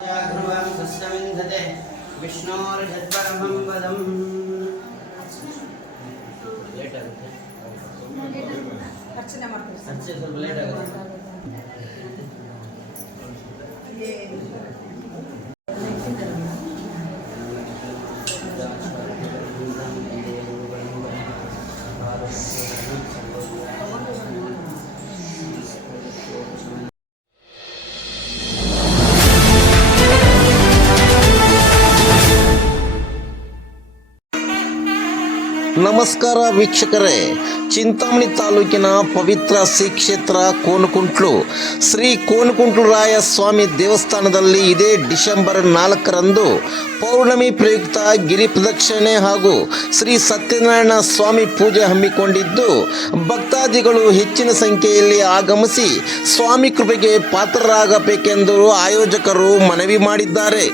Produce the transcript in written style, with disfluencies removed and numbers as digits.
ध्रुवं सस्यमिन्धते विष्णोर्यत्परमं पदम् ಲೇಟ್ ಆಗುತ್ತೆ ಅರ್ಚನೆ ಮಾಡ್ತೀವಿ ಅರ್ಚನೆ ಸ್ವಲ್ಪ ಲೇಟ್ ಆಗುತ್ತೆ ನಮಸ್ಕಾರ ವೀಕ್ಷಕರೇ, ಚಿಂತಾಮಣಿ ತಾಲೂಕಿನ ಪವಿತ್ರ ಶ್ರೀ ಕ್ಷೇತ್ರ ಕೋನಕುಂಟ್ಲು ಶ್ರೀ ಕೋನಕುಂಟ್ಲು ರಾಯ ಸ್ವಾಮಿ ದೇವಸ್ಥಾನದಲ್ಲಿ ಇದೇ ಡಿಸೆಂಬರ್ 4ರಂದು ಪೌರ್ಣಮಿ ಪ್ರಯುಕ್ತ ಗಿರಿ ಪ್ರದಕ್ಷಿಣೆ ಹಾಗೂ ಶ್ರೀ ಸತ್ಯನಾರಾಯಣ ಸ್ವಾಮಿ ಪೂಜೆ ಹಮ್ಮಿಕೊಂಡಿದ್ದು ಭಕ್ತಾದಿಗಳು ಹೆಚ್ಚಿನ ಸಂಖ್ಯೆಯಲ್ಲಿ ಆಗಮಿಸಿ ಸ್ವಾಮಿ ಕೃಪೆಗೆ ಪಾತ್ರರಾಗಬೇಕೆಂದು ಆಯೋಜಕರು ಮನವಿ ಮಾಡಿದ್ದಾರೆ.